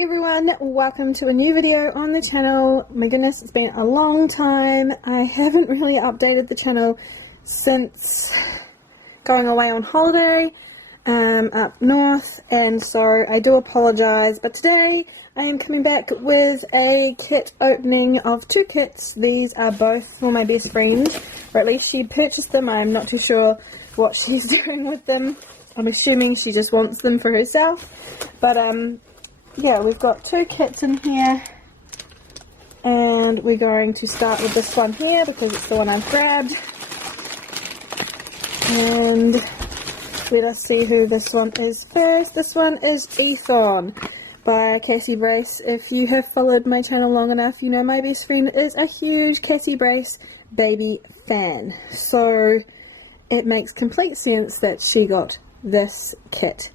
everyone, welcome to a new video on the channel. My goodness, it's been a long time. I haven't really updated the channel since going away on holiday up north, and so I do apologize, but today I am coming back with a kit opening of two kits. These are both for my best friend, or at least she purchased them. I'm not too sure what she's doing with them. I'm assuming she just wants them for herself, but yeah, we've got two kits in here, and we're going to start with this one here because it's the one I've grabbed. And let us see who this one is first. This one is Ethon by Cassie Brace. If you have followed my channel long enough, you know my best friend is a huge Cassie Brace baby fan, so it makes complete sense that she got this kit.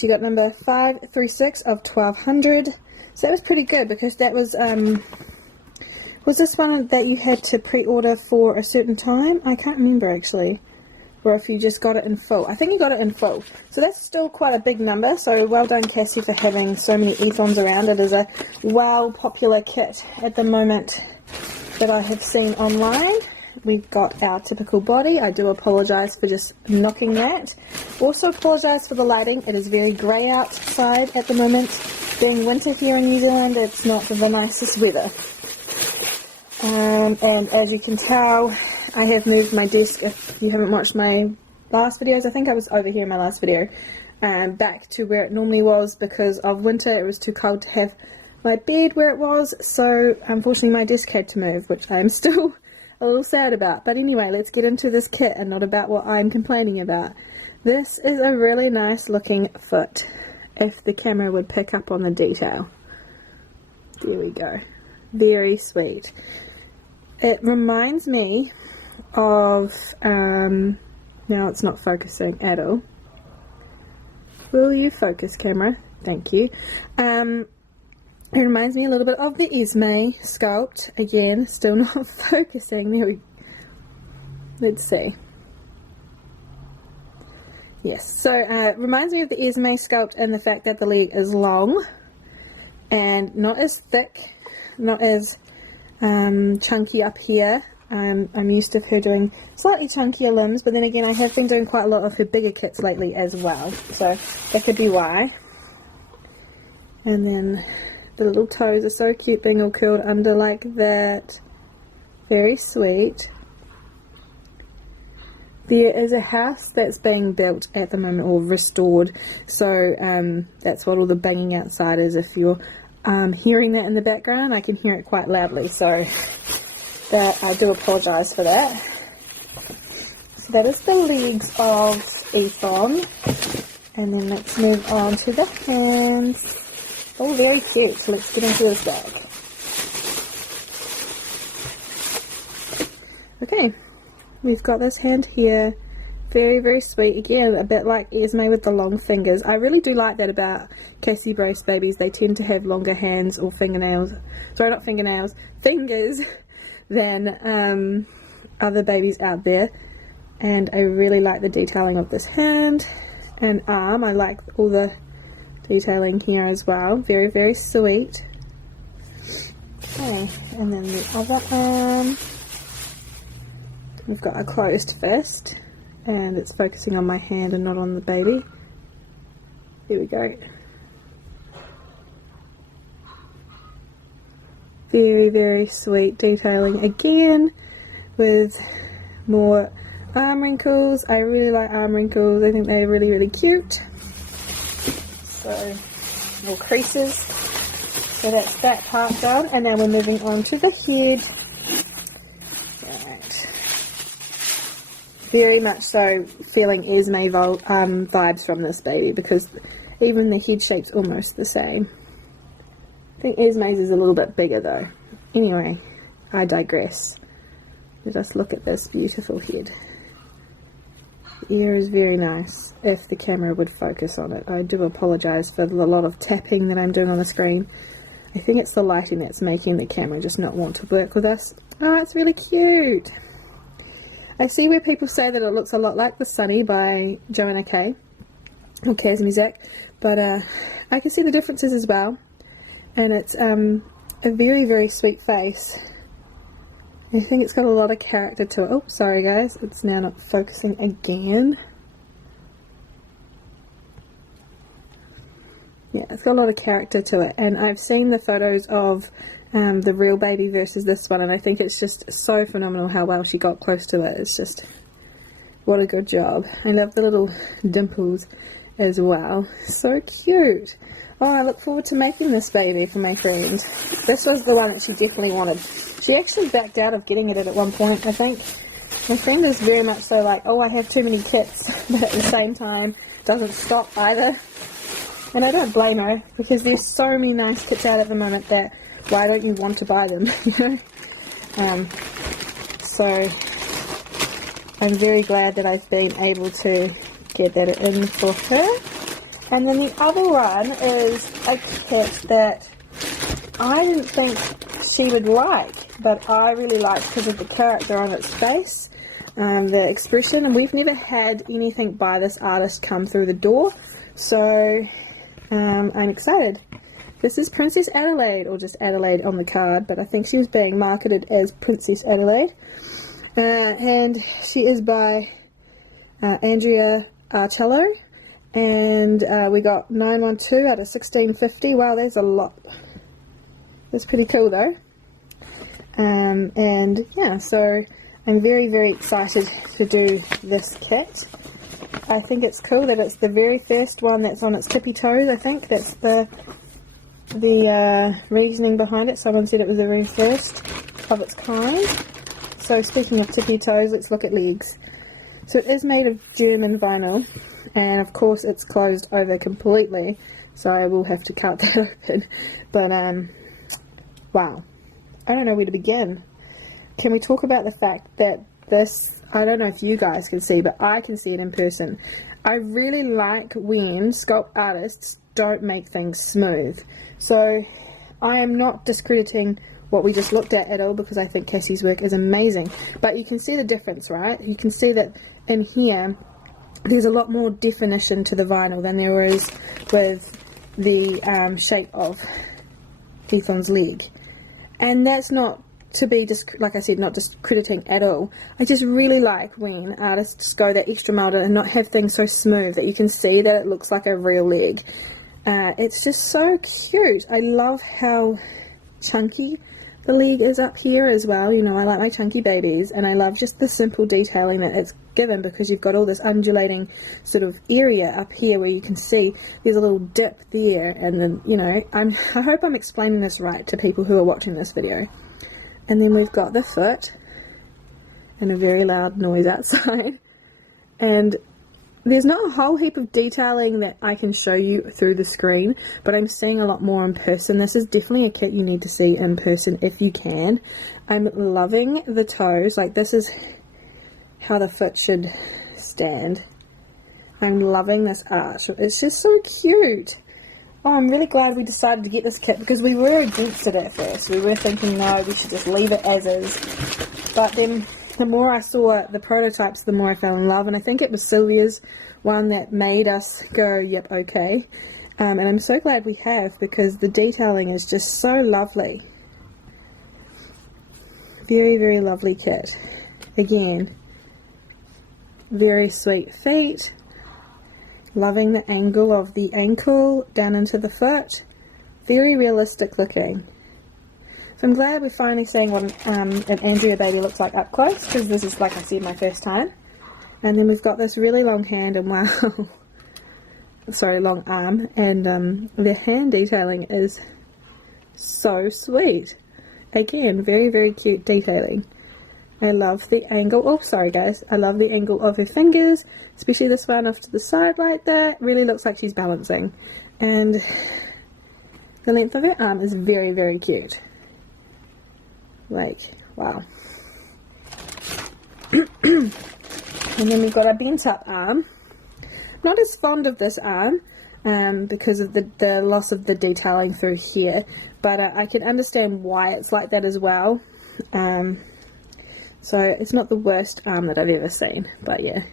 She got number 536 of 1200, so that was pretty good because that was this one that you had to pre-order for a certain time? I can't remember actually, or if you just got it in full. I think you got it in full, so that's still quite a big number, so well done Cassie for having so many Ethons around. It is a well popular kit at the moment that I have seen online. We've got our typical body. I do apologise for just knocking that. Also apologise for the lighting. It is very grey outside at the moment. Being winter here in New Zealand, it's not the nicest weather. And as you can tell, I have moved my desk. If you haven't watched my last videos, I think I was over here in my last video, back to where it normally was because of winter. It was too cold to have my bed where it was, so unfortunately my desk had to move, which I'm still a little sad about. But anyway, let's get into this kit and not about what I'm complaining about. This is a really nice looking foot, if the camera would pick up on the detail. There we go. Very sweet. It reminds me of, now it's not focusing at all. Will you focus, camera? Thank you. It reminds me a little bit of the Esme sculpt. Again, still not focusing. There we go. Let's see. Yes, so it reminds me of the Esme sculpt and the fact that the leg is long and not as thick, not as chunky up here. I'm used to her doing slightly chunkier limbs, but then again I have been doing quite a lot of her bigger kits lately as well, so that could be why. And then the little toes are so cute, being all curled under like that. Very sweet. There is a house that's being built at the moment, or restored, so that's what all the banging outside is. If you're hearing that in the background, I can hear it quite loudly, so that I do apologise for that. So that is the legs of Ethon, and then let's move on to the hands. Oh, very cute. So let's get into this bag. Okay, we've got this hand here. Very, very sweet. Again, a bit like Esme with the long fingers. I really do like that about Cassie Brace babies. They tend to have longer hands or fingernails. Sorry, not fingernails. Fingers than other babies out there. And I really like the detailing of this hand and arm. I like all the detailing here as well. Very, very sweet. Okay, and then the other arm, we've got a closed fist, and it's focusing on my hand and not on the baby. There we go. Very, very sweet detailing again, with more arm wrinkles. I really like arm wrinkles. I think they're really, really cute. So, more creases. So that's that part done, and now we're moving on to the head. Right. Very much so feeling Esme vibes from this baby, because even the head shape's almost the same. I think Esme's is a little bit bigger though. Anyway, I digress. Let us look at this beautiful head. The ear is very nice, if the camera would focus on it. I do apologise for the lot of tapping that I'm doing on the screen. I think it's the lighting that's making the camera just not want to work with us. Oh, it's really cute. I see where people say that it looks a lot like The Sunny by Joanna K. or Kaz Mizak, but I can see the differences as well. and it's a very, very sweet face. I think it's got a lot of character to it. Oh, sorry guys, it's now not focusing again. Yeah, it's got a lot of character to it, and I've seen the photos of the real baby versus this one, and I think it's just so phenomenal how well she got close to it. It's just, what a good job. I love the little dimples as well. So cute. Oh, I look forward to making this baby for my friend. This was the one that she definitely wanted. She actually backed out of getting it at one point, I think. My friend is very much so like, oh, I have too many kits, but at the same time doesn't stop either. And I don't blame her, because there's so many nice kits out at the moment that why don't you want to buy them, you know? So I'm very glad that I've been able to get that in for her. And then the other one is a kit that I didn't think she would like, but I really liked because of the character on its face, the expression, and we've never had anything by this artist come through the door, so I'm excited. This is Princess Adelaide, or just Adelaide on the card, but I think she was being marketed as Princess Adelaide. And she is by Andrea Arcello, and we got 912 out of 1650. Wow, there's a lot. That's pretty cool though. And yeah, so I'm very, very excited to do this kit. I think it's cool that it's the very first one that's on its tippy toes. I think that's the reasoning behind it. Someone said it was the very first of its kind. So speaking of tippy toes, let's look at legs. So it is made of German vinyl, and of course it's closed over completely, so I will have to cut that open. But wow, I don't know where to begin. Can we talk about the fact that this, I don't know if you guys can see, but I can see it in person. I really like when sculpt artists don't make things smooth. So I am not discrediting what we just looked at all, because I think Cassie's work is amazing. But you can see the difference, right? You can see that in here there's a lot more definition to the vinyl than there is with the shape of Ethon's leg. And that's not to be, like I said, not discrediting at all. I just really like when artists go that extra mile and not have things so smooth that you can see that it looks like a real leg. It's just so cute. I love how chunky the leg is up here as well. You know, I like my chunky babies, and I love just the simple detailing that it's given, because you've got all this undulating sort of area up here where you can see there's a little dip there, and then, you know, I hope I'm explaining this right to people who are watching this video. And then we've got the foot, and a very loud noise outside, and there's not a whole heap of detailing that I can show you through the screen, but I'm seeing a lot more in person. This is definitely a kit you need to see in person if you can. I'm loving the toes. Like, this is how the foot should stand. I'm loving this arch. It's just so cute. Oh, I'm really glad we decided to get this kit, because we were against it at first. We were thinking, no, we should just leave it as is. But then the more I saw the prototypes, the more I fell in love, and I think it was Sylvia's one that made us go, yep, okay. And I'm so glad we have, because the detailing is just so lovely. Very, very lovely kit. Again, very sweet feet. Loving the angle of the ankle down into the foot. Very realistic looking. So I'm glad we're finally seeing what an Andrea baby looks like up close, because this is, like I said, my first time. And then we've got this really long hand, and wow, sorry, long arm, and the hand detailing is so sweet. Again, very, very cute detailing. I love the angle, oh sorry guys, I love the angle of her fingers, especially this one off to the side like that. Really looks like she's balancing. And the length of her arm is very, very cute. Like, wow. And then we've got a bent up arm. Not as fond of this arm because of the loss of the detailing through here, but I can understand why it's like that as well. So it's not the worst arm that I've ever seen, but yeah,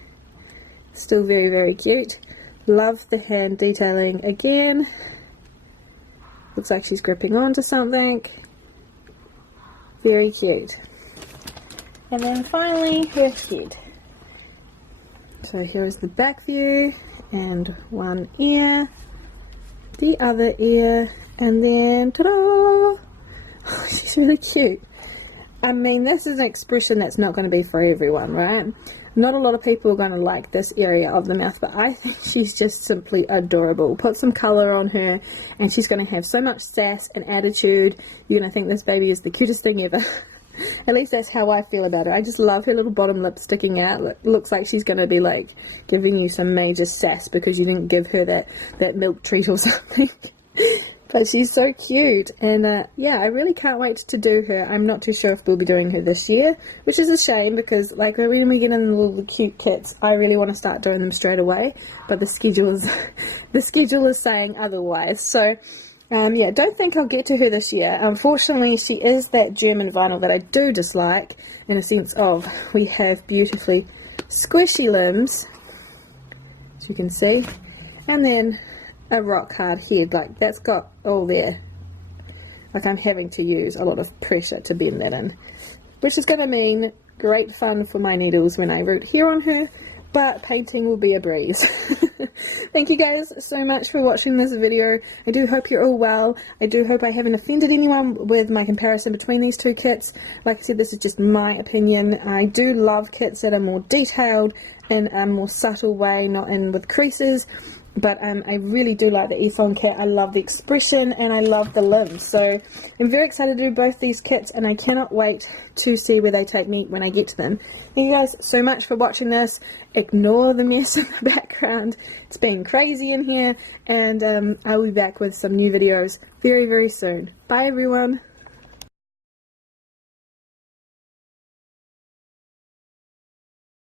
still very, very cute. Love the hand detailing again. Looks like she's gripping onto something. Very cute. And then finally her head. So here is the back view, and one ear, the other ear, and then ta-da! Oh, she's really cute. I mean, this is an expression that's not going to be for everyone, right? Not a lot of people are going to like this area of the mouth, but I think she's just simply adorable. Put some colour on her and she's going to have so much sass and attitude. You're going to think this baby is the cutest thing ever. At least that's how I feel about her. I just love her little bottom lip sticking out. Looks like she's going to be like giving you some major sass because you didn't give her that milk treat or something. But she's so cute, and yeah, I really can't wait to do her. I'm not too sure if we'll be doing her this year, which is a shame because like when we get in the little cute kits, I really want to start doing them straight away, but the schedule is saying otherwise. So yeah, don't think I'll get to her this year. Unfortunately, she is that German vinyl that I do dislike, in a sense of we have beautifully squishy limbs, as you can see, and then a rock hard head. Like, that's got all there, like I'm having to use a lot of pressure to bend that in, which is going to mean great fun for my needles when I root hair on her, but painting will be a breeze. Thank you guys so much for watching this video. I do hope you're all well. I do hope I haven't offended anyone with my comparison between these two kits. Like I said, this is just my opinion. I do love kits that are more detailed in a more subtle way, not in with creases. But I really do like the Ethon kit. I love the expression and I love the limbs. So I'm very excited to do both these kits and I cannot wait to see where they take me when I get to them. Thank you guys so much for watching this. Ignore the mess in the background. It's been crazy in here, and I will be back with some new videos very, very soon. Bye everyone.